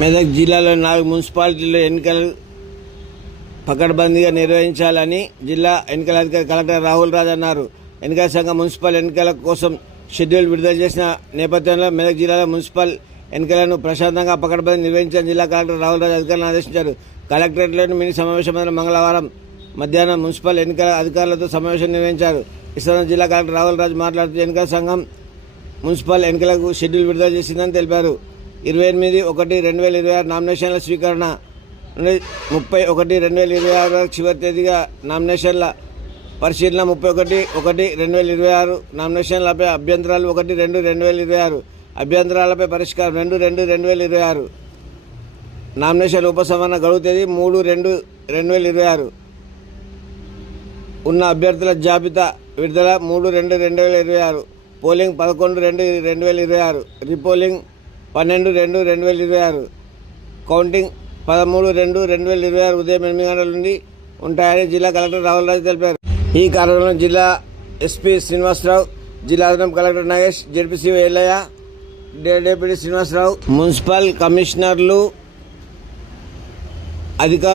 మెదక్ జిల్లాలో 4 మున్సిపాలిటీల్లో ఎన్నికలు పకడ్బందీగా నిర్వహించాలని జిల్లా ఎన్నికల అధికారి కలెక్టర్ రాహుల్ రాజ్ అన్నారు. ఎన్నికల సంఘం మున్సిపల్ ఎన్నికల కోసం షెడ్యూల్ విడుదల చేసిన నేపథ్యంలో మెదక్ జిల్లాలో మున్సిపల్ ఎన్నికలను ప్రశాంతంగా పకడ్బందీ నిర్వహించాలని జిల్లా కలెక్టర్ రాహుల్ రాజ్ అధికారులను ఆదేశించారు. కలెక్టరేట్లోని మినీ సమావేశమైన మంగళవారం మధ్యాహ్నం మున్సిపల్ ఎన్నికల అధికారులతో సమావేశం నిర్వహించారు. ఈ సందర్భంగా జిల్లా కలెక్టర్ రాహుల్ రాజ్ మాట్లాడుతూ ఎన్నికల సంఘం మున్సిపల్ ఎన్నికలకు షెడ్యూల్ విడుదల చేసిందని తెలిపారు. 28/1/2026 నామినేషన్ల స్వీకరణ నుండి 30/1/2026 చివరి తేదీగా నామినేషన్ల పరిశీలన 31/1/2026 నామినేషన్లపై అభ్యంతరాలు 1/2/2026 అభ్యంతరాలపై పరిష్కారం 2/2/2026 నామినేషన్ల ఉపసంహరణ గడువు తేదీ 3/2/2026 ఉన్న అభ్యర్థుల జాబితా విడుదల 3/2/2026 పోలింగ్ 11/2/2026 రీపోలింగ్ 12/2/2026 కౌంటింగ్ 13/2/2026 ఉదయం 8 గంటల నుండి ఉంటాయని జిల్లా కలెక్టర్ రాహుల్ రాజ్ తెలిపారు. ఈ కార్యక్రమంలో జిల్లా ఎస్పీ శ్రీనివాసరావు, జిల్లా అదనపు collector Nagesh, ZPCEO Ellaiah, deputy Srinivasarao, municipal కమిషనర్లు, అధికారులు